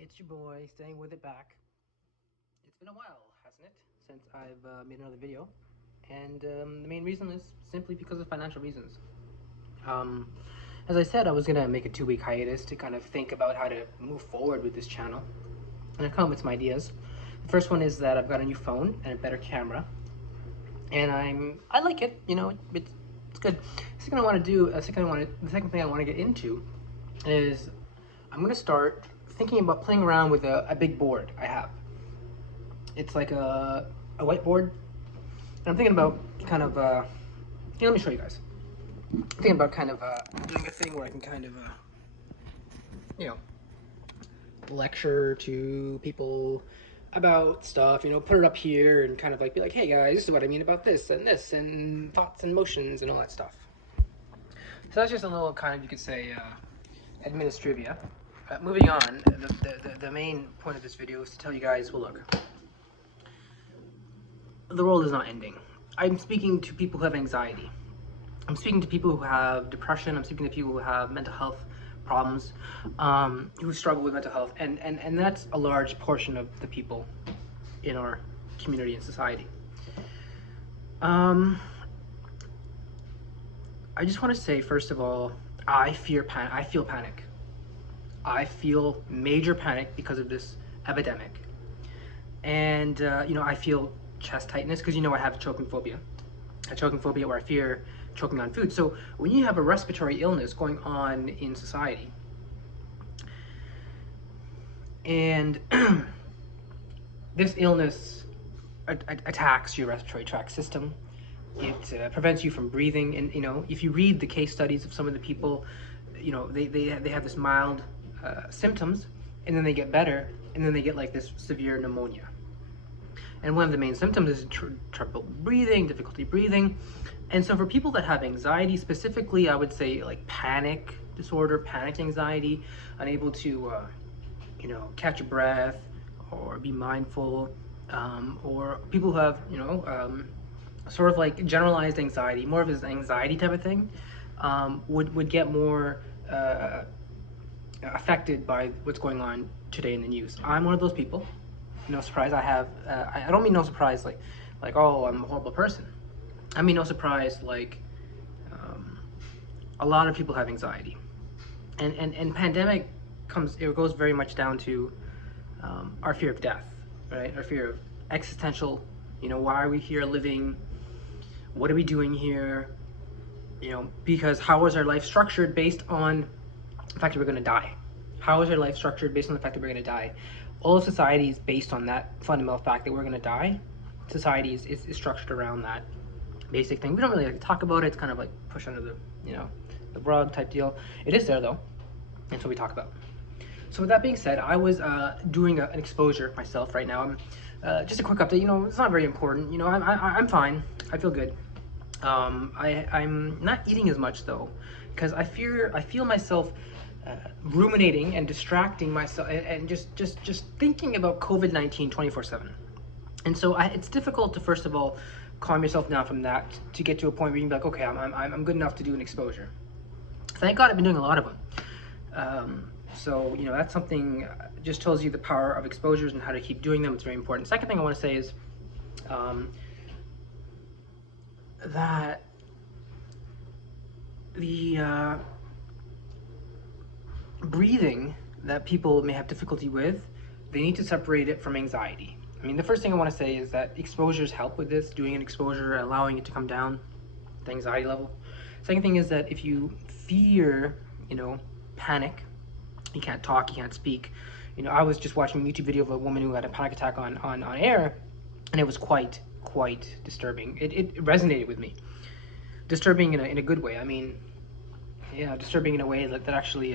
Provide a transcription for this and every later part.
It's your boy, staying with it back. It's been a while, hasn't it, since I've made another video, and the main reason is simply because of financial reasons. Um, as I said, I was gonna make a 2 week hiatus to kind of think about how to move forward with this channel, and I've come up with some ideas. The first one is that I've got a new phone and a better camera, and I like it. It's good. The second thing I want to get into is I'm gonna start thinking about playing around with a big board I have. It's like a whiteboard. And I'm thinking about kind of, let me show you guys. I'm thinking about kind of doing a thing where I can kind of, you know, lecture to people about stuff, put it up here and kind of like be like, hey guys, this is what I mean about this, and thoughts and motions and all that stuff. So that's just a little kind of, you could say, administrivia. Moving on, the main point of this video is to tell you guys, well, look, the world is not ending. I'm speaking to people who have anxiety. I'm speaking to people who have depression. I'm speaking to people who have mental health problems, who struggle with mental health, and that's a large portion of the people in our community and society. I just want to say, first of all, I feel panic. I feel major panic because of this epidemic, and I feel chest tightness because I have choking phobia. A choking phobia where I fear choking on food. So when you have a respiratory illness going on in society, and this illness attacks your respiratory tract system, it prevents you from breathing. And if you read the case studies of some of the people, they have this mild symptoms, and then they get better, and then they get like this severe pneumonia. And one of the main symptoms is trouble breathing, difficulty breathing. And so for people that have anxiety, specifically, I would say like panic disorder, panic anxiety, unable to, catch a breath or be mindful, or people who have, sort of like generalized anxiety, more of this anxiety type of thing, would get more affected by what's going on today in the news. I'm one of those people. No surprise. I don't mean no surprise like oh, I'm a horrible person. I mean no surprise like a lot of people have anxiety, and pandemic goes very much down to our fear of death, right? Our fear of existential. Why are we here living? What are we doing here? Because how is our life structured based on the fact that we're going to die? How is our life structured based on the fact that we're going to die? All of society is based on that fundamental fact that we're going to die. Society is structured around that basic thing. We don't really like to talk about it. It's kind of like push under the the rug type deal. It is there though, and so we talk about. So with that being said, I was doing an exposure myself right now. I'm just a quick update. It's not very important. I'm fine. I feel good. I'm not eating as much though, because I feel myself ruminating and distracting myself and just thinking about COVID-19 24/7. And so it's difficult to, first of all, calm yourself down from that to get to a point where you can be like, okay, I'm good enough to do an exposure. Thank God I've been doing a lot of them. So that's something, just tells you the power of exposures and how to keep doing them. It's very important. Second thing I want to say is that the breathing that people may have difficulty with, they need to separate it from anxiety. I mean, the first thing I want to say is that exposures help with this, doing an exposure, allowing it to come down, the anxiety level. Second thing is that if you fear, panic, you can't talk, you can't speak. I was just watching a YouTube video of a woman who had a panic attack on air, and it was quite disturbing. It resonated with me. Disturbing in a good way. I mean, yeah, disturbing in a way that actually,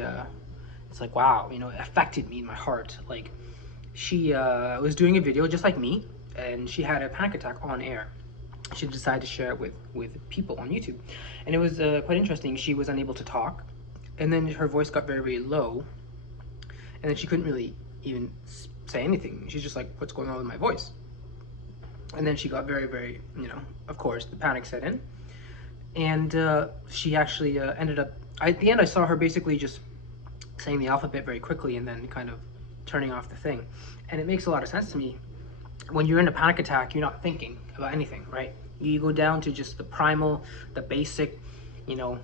it's like, wow, it affected me in my heart. Like, she was doing a video just like me, and she had a panic attack on air. She decided to share it with people on YouTube, and it was quite interesting. She was unable to talk, and then her voice got very low, and then she couldn't really even say anything. She's just like, what's going on with my voice? And then she got very, of course, the panic set in, and she actually ended up, at the end I saw her basically just saying the alphabet very quickly, and then kind of turning off the thing. And it makes a lot of sense to me. When you're in a panic attack, you're not thinking about anything, right? You go down to just the primal, the basic, you know,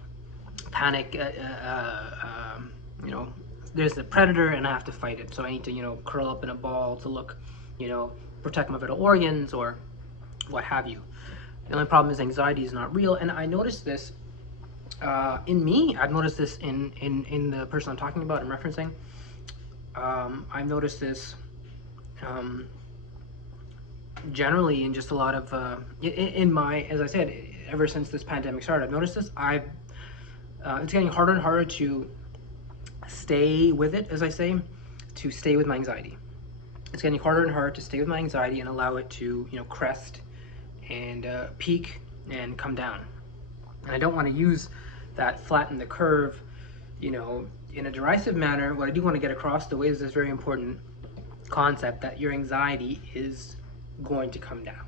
panic, you know, there's a predator and I have to fight it. So I need to, you know, curl up in a ball to look, you know, protect my vital organs or what have you. The only problem is anxiety is not real. And I noticed this in me. I've noticed this in the person I'm talking about, I'm referencing. I've noticed this generally in just a lot of, in my, as I said, ever since this pandemic started, I've noticed this. It's getting harder and harder to stay with it, as I say, to stay with my anxiety. It's getting harder and harder to stay with my anxiety and allow it to, you know, crest and peak and come down. And I don't want to use that flatten the curve, you know, in a derisive manner. What I do want to get across the way is this very important concept that your anxiety is going to come down.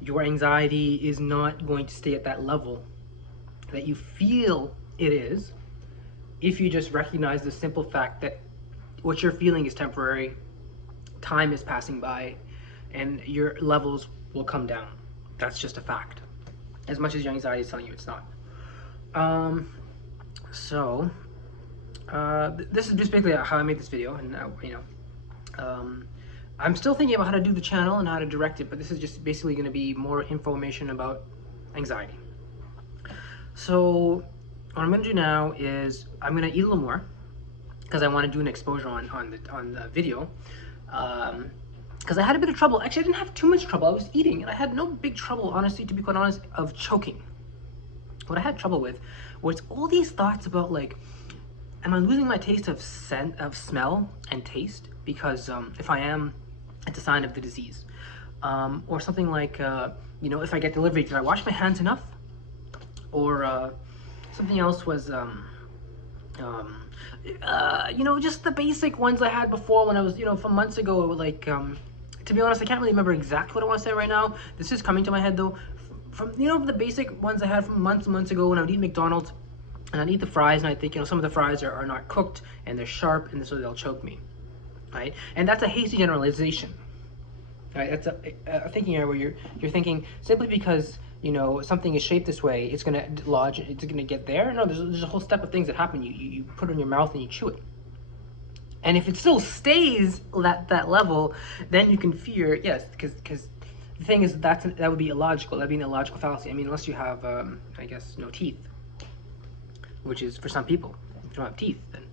Your anxiety is not going to stay at that level that you feel it is if you just recognize the simple fact that what you're feeling is temporary, time is passing by, and your levels will come down. That's just a fact. As much as your anxiety is telling you it's not. This is just basically how I made this video, and you know, I'm still thinking about how to do the channel and how to direct it, but this is just basically going to be more information about anxiety. So what I'm going to do now is I'm going to eat a little more because I want to do an exposure on the video. Because I had a bit of trouble. Actually, I didn't have too much trouble. I was eating, and I had no big trouble, honestly, to be quite honest, of choking. What I had trouble with was all these thoughts about, like, am I losing my taste of smell and taste? Because if I am, it's a sign of the disease. Or something like, you know, if I get delivery, did I wash my hands enough? Or something else was, you know, just the basic ones I had before when I was, you know, from months ago, like, to be honest, I can't really remember exactly what I want to say right now. This is coming to my head though. From, you know, the basic ones I had from months and months ago when I would eat McDonald's and I'd eat the fries and I think, you know, some of the fries are not cooked and they're sharp and so they'll choke me, right? And that's a hasty generalization, right? That's a thinking error where you're thinking simply because, you know, something is shaped this way, it's gonna lodge, it's gonna get there. No, there's a whole step of things that happen. You put it in your mouth and you chew it. And if it still stays at that level, then you can fear, yes, because the thing is that would be illogical. That'd be an illogical fallacy. I mean, unless you have, I guess, no teeth, which is for some people. If you don't have teeth, then,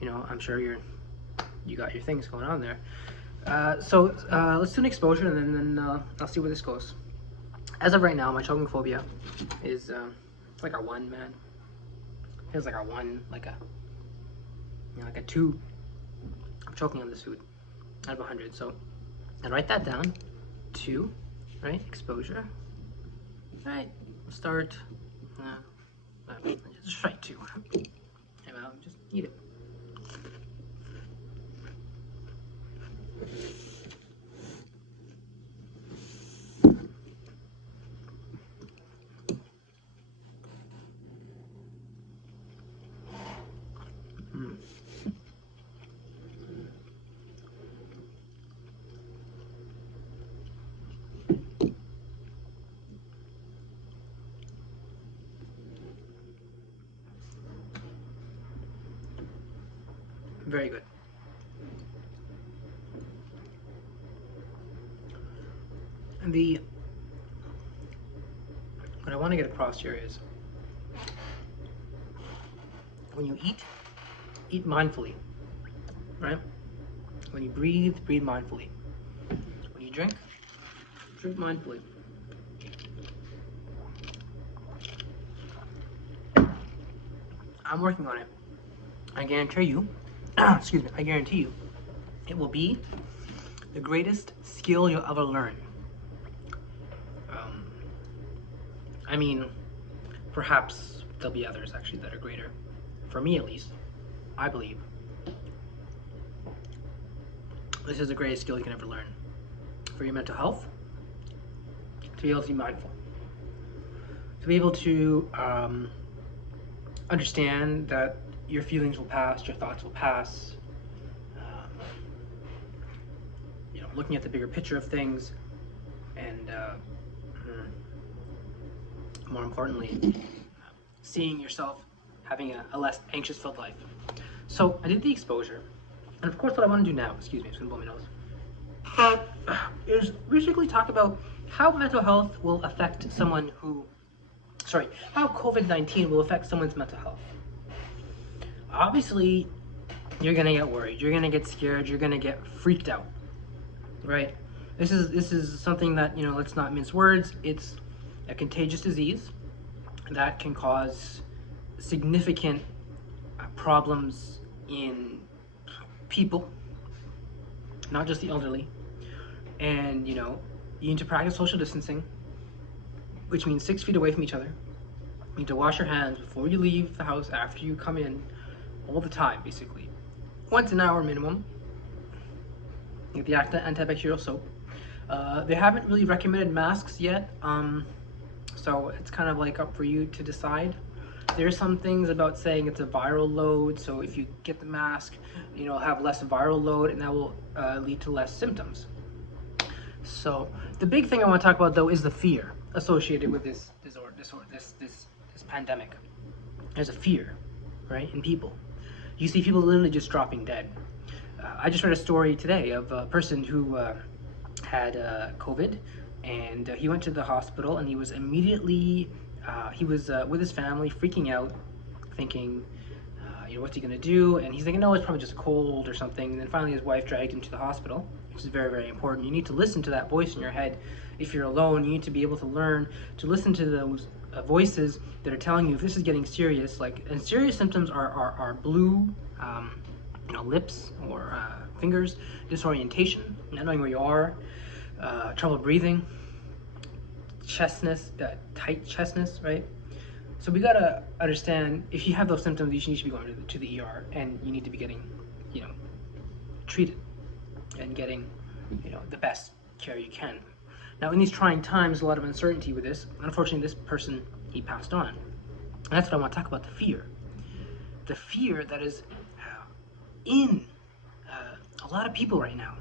you know, I'm sure you got your things going on there. So let's do an exposure, and then I'll see where this goes. As of right now, my choking phobia is it's like a 1, man. It feels like a 1, like a, you know, like a 2. I'm choking on this food out of 100. So I'll write that down. 2, right? Exposure. Right. Start. Just write 2. And I'll just eat it. Very good. And what I want to get across here is when you eat mindfully, right? When you breathe mindfully. When you drink mindfully. I'm working on it. I guarantee you, excuse me, I guarantee you, it will be the greatest skill you'll ever learn. I mean, perhaps there'll be others actually that are greater. For me, at least, I believe this is the greatest skill you can ever learn. For your mental health, to be able to be mindful, to be able to understand that your feelings will pass, your thoughts will pass, looking at the bigger picture of things, and more importantly, seeing yourself having a less anxious filled life. So I did the exposure, and of course what I want to do now, excuse me, I'm just gonna blow my nose, is basically talk about how mental health will affect someone who, how COVID-19 will affect someone's mental health. Obviously, you're gonna get worried, you're gonna get scared, you're gonna get freaked out, right? This is something that, let's not mince words. It's a contagious disease that can cause significant problems in people, not just the elderly. And you need to practice social distancing, which means 6 feet away from each other. You need to wash your hands before you leave the house, after you come in, all the time, basically. Once an hour minimum. You get the antibacterial soap. They haven't really recommended masks yet, so it's kind of like up for you to decide. There's some things about saying it's a viral load, so if you get the mask, have less viral load, and that will lead to less symptoms. So the big thing I want to talk about, though, is the fear associated with this pandemic. There's a fear, right, in people. You see people literally just dropping dead. I just read a story today of a person who had COVID, and he went to the hospital, and he was immediately, with his family, freaking out, thinking, what's he gonna do? And he's thinking, no, it's probably just a cold or something. And then finally his wife dragged him to the hospital, which is very, very important. You need to listen to that voice in your head. If you're alone, you need to be able to learn to listen to those voices that are telling you if this is getting serious. And serious symptoms are blue, lips or fingers, disorientation, not knowing where you are, trouble breathing, tight chestness, right? So we gotta understand, if you have those symptoms, you need to be going to the ER, and you need to be getting, treated and getting, the best care you can. Now, in these trying times, a lot of uncertainty with this. Unfortunately, this person, he passed on. And that's what I want to talk about, the fear. The fear that is in a lot of people right now.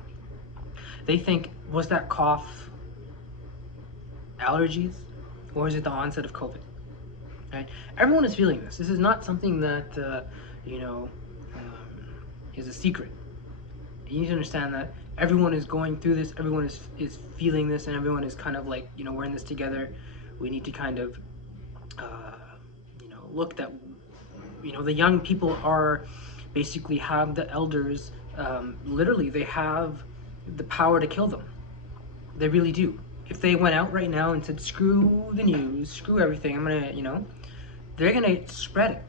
They think, was that cough allergies, or is it the onset of COVID? Right? Everyone is feeling this. This is not something that is a secret. You need to understand that everyone is going through this. Everyone is feeling this, and everyone is kind of like, we're in this together. We need to kind of look that the young people are basically have the elders, literally they have the power to kill them. They really do. If they went out right now and said, screw the news, screw everything, I'm gonna, they're gonna spread it.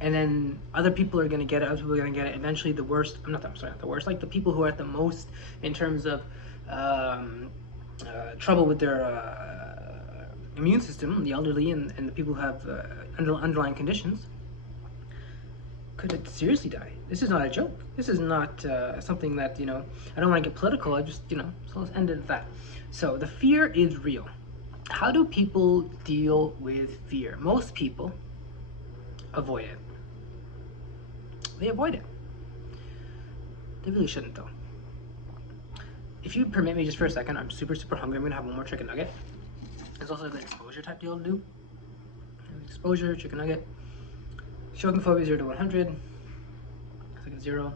And then other people are gonna get it, other people are gonna get it. Eventually the worst, not the worst, like the people who are at the most in terms of trouble with their immune system, the elderly and the people who have underlying conditions, could seriously die. This is not a joke. This is not something that, I don't want to get political. I just, so let's end it at that. So the fear is real. How do people deal with fear? Most people avoid it. They avoid it. They really shouldn't, though. If you permit me just for a second, I'm super, super hungry. I'm going to have one more chicken nugget. There's also the exposure type deal to do. Exposure, chicken nugget. Shogunphobia 0 to 100. It's like a 0.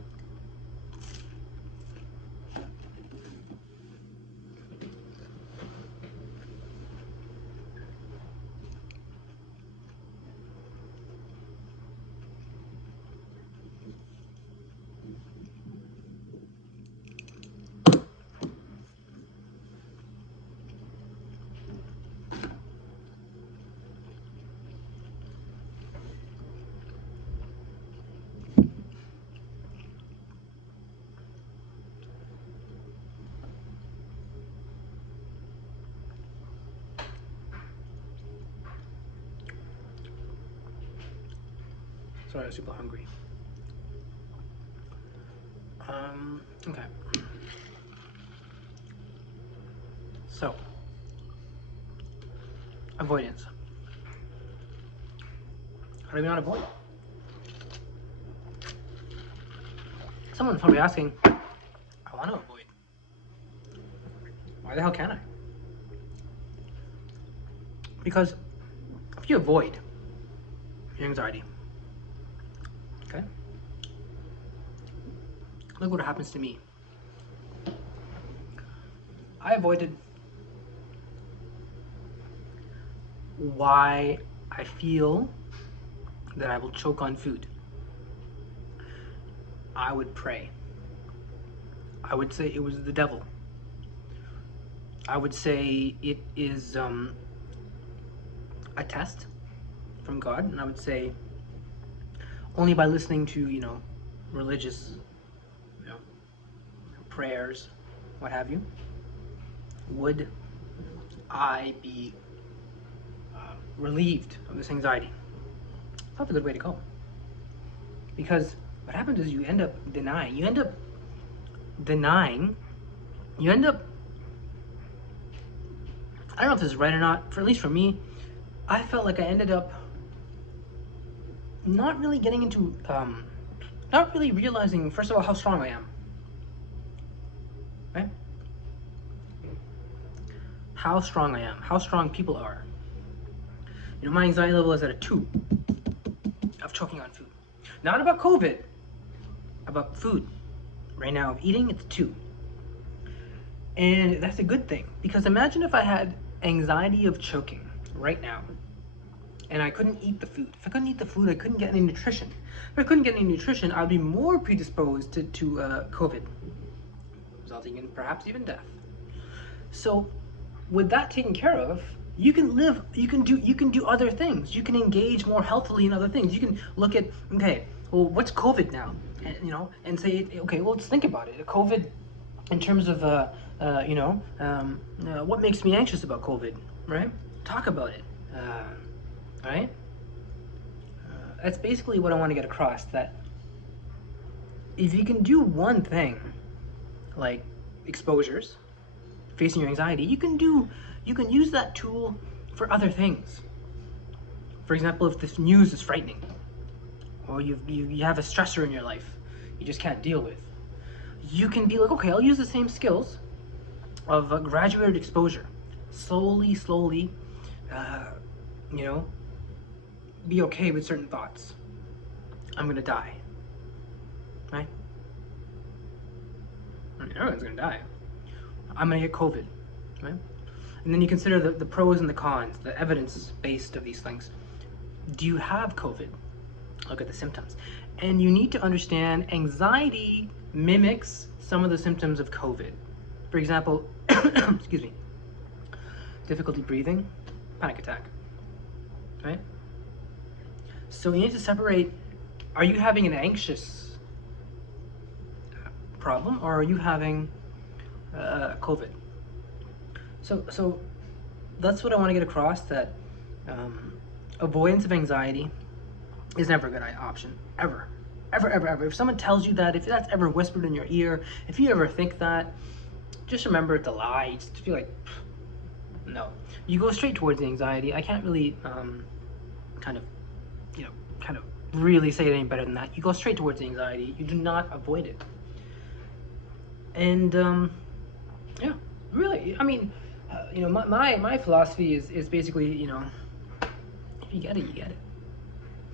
Sorry, I was super hungry. Okay. So, avoidance. How do we not avoid? Someone's probably asking, I want to avoid. Why the hell can't I? Because if you avoid your anxiety, okay, look what happens to me. I avoided why I feel that I will choke on food. I would pray. I would say it was the devil. I would say it is a test from God, and I would say only by listening to, religious, prayers, what have you, would I be relieved of this anxiety. That's a good way to go. Because what happens is you end up denying. You end up, I don't know if this is right or not, at least for me, I felt like I ended up not really getting into, not really realizing, first of all, how strong I am. Right? How strong I am, how strong people are. My anxiety level is at a 2 of choking on food. Not about COVID, about food. Right now, of eating, it's 2. And that's a good thing, because imagine if I had anxiety of choking right now, and I couldn't eat the food. If I couldn't eat the food, I couldn't get any nutrition. If I couldn't get any nutrition, I'd be more predisposed to COVID, resulting in perhaps even death. So, with that taken care of, you can live, you can do other things. You can engage more healthily in other things. You can look at, okay, well, what's COVID now? And, and say, okay, well, let's think about it. COVID, in terms of, what makes me anxious about COVID, right? Talk about it, right? That's basically what I want to get across, that if you can do one thing, like exposures, facing your anxiety, you can use that tool for other things. For example, if this news is frightening, or you have a stressor in your life you just can't deal with, you can be like, okay, I'll use the same skills of graduated exposure. Slowly, be okay with certain thoughts. I'm gonna die, right? Everyone's gonna die. I'm gonna get COVID, right? And then you consider the pros and the cons, the evidence-based of these things. Do you have COVID? Look at the symptoms. And you need to understand anxiety mimics some of the symptoms of COVID. For example, excuse me, difficulty breathing, panic attack, right? So you need to separate, are you having an anxious problem, or are you having COVID? So that's what I want to get across, that avoidance of anxiety is never a good option, ever. Ever. If someone tells you that, if that's ever whispered in your ear, if you ever think that, just remember it's a lie. Just feel like, no. You go straight towards the anxiety. I can't really kind of really say it any better than that. You go straight towards the anxiety. You do not avoid it. And yeah, really, I mean, my philosophy is basically, if you get it, you get it.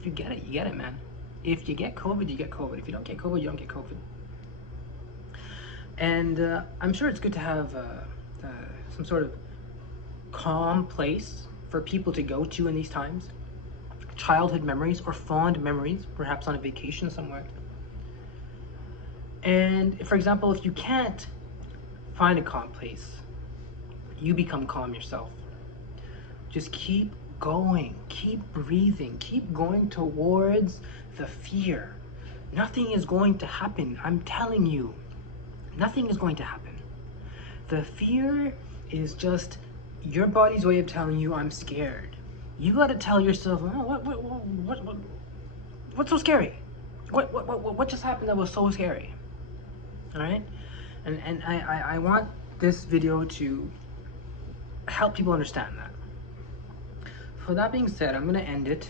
If you get it, you get it, man. If you get COVID, you get COVID. If you don't get COVID, you don't get COVID. And I'm sure it's good to have some sort of calm place for people to go to in these times. Childhood memories or fond memories, perhaps on a vacation somewhere. And for example, if you can't find a calm place, you become calm yourself. Just keep going, keep breathing, keep going towards the fear. Nothing is going to happen. I'm telling you, nothing is going to happen. The fear is just your body's way of telling you, I'm scared. You got to tell yourself, oh, what's so scary? What just happened that was so scary? All right, and I want this video to help people understand that. For that being said, I'm going to end it,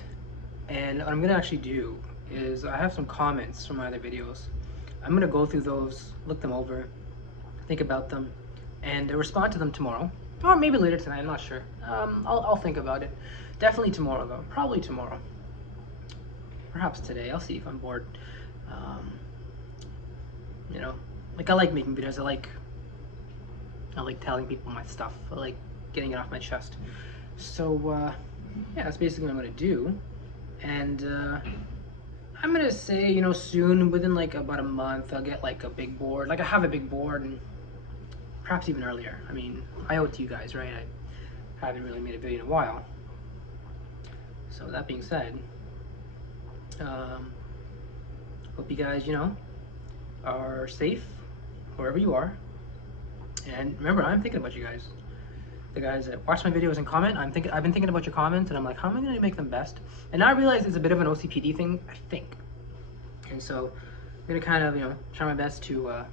and what I'm going to actually do is I have some comments from my other videos. I'm going to go through those, look them over, think about them, and respond to them tomorrow, or maybe later tonight. I'm not sure. I'll think about it. Definitely tomorrow though. Probably tomorrow. Perhaps today. I'll see if I'm bored. You know, like I like making videos. I like telling people my stuff. I like getting it off my chest. So yeah, that's basically what I'm gonna do. And I'm gonna say, you know, soon, within like about a month, I'll get like a big board. Like I have a big board, and perhaps even earlier. I mean, I owe it to you guys, right? I haven't really made a video in a while. So that being said, hope you guys, you know, are safe wherever you are. And remember, I'm thinking about you guys. The guys that watch my videos and comment, I've been thinking about your comments, and I'm like, how am I gonna make them best? And now I realize it's a bit of an OCPD thing, I think. And so I'm gonna kind of, you know, try my best to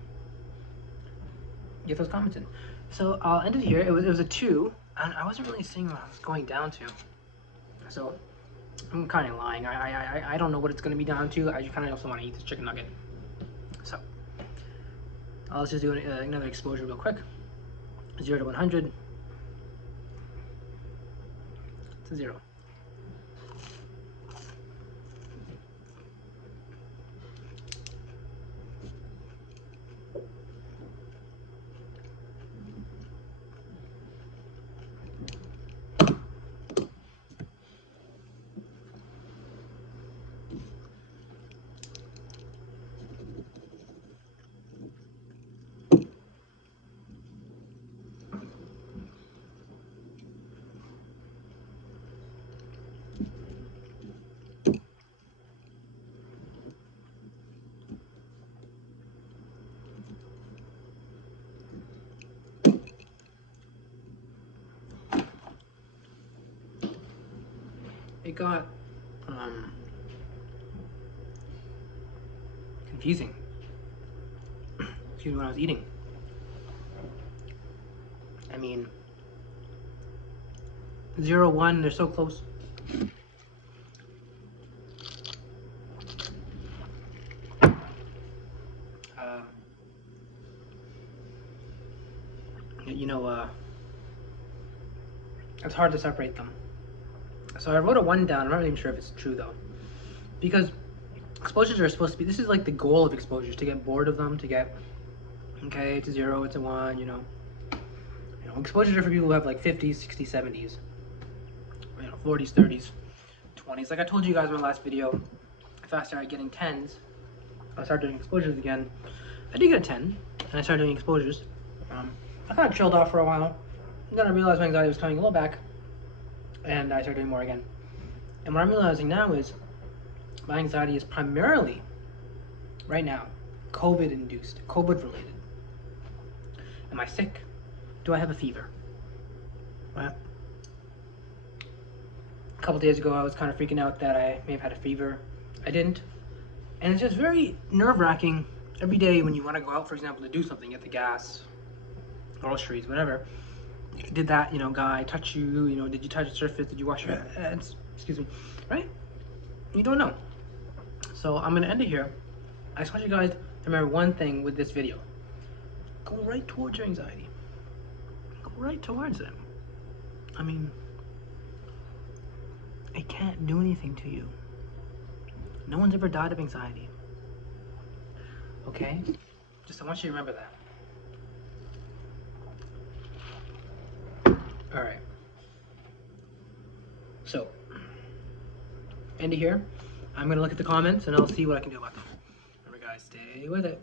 get those comments in. So I'll end it here. It was a 2, and I wasn't really seeing what I was going down to. So I'm kind of lying. I don't know what it's gonna be down to. I just kind of also want to eat this chicken nugget. So I'll just do another exposure real quick. 0 to 100. To 0. It got confusing. Excuse me, when I was eating. I mean, 0, 1, they're so close. You know, it's hard to separate them. So I wrote a 1 down. I'm not even sure if it's true though, because exposures are supposed to be, this is like the goal of exposures, to get bored of them, to get, okay, it's a 0, it's a 1, you know, exposures are for people who have like 50s, 60s, 70s, you know, 40s, 30s, 20s. Like I told you guys in my last video, if I started getting 10s, I started doing exposures again. I did get a 10, and I started doing exposures. I kind of chilled out for a while, and then I realized my anxiety was coming a little back, and I started doing more again. And what I'm realizing now is my anxiety is primarily, right now, COVID-induced, COVID-related. Am I sick? Do I have a fever? Well, a couple days ago I was kind of freaking out that I may have had a fever. I didn't. And it's just very nerve-wracking every day when you want to go out, for example, to do something, get the gas, groceries, whatever. Did that, you know, guy touch you? You know, did you touch the surface? Did you wash your hands? Excuse me, right? You don't know. So I'm gonna end it here. I just want you guys to remember one thing with this video. Go right towards your anxiety. Go right towards it. I mean, it can't do anything to you. No one's ever died of anxiety. Okay? Just I want you to remember that. Alright. So, end it here. I'm going to look at the comments and I'll see what I can do about them. Remember guys, stay with it.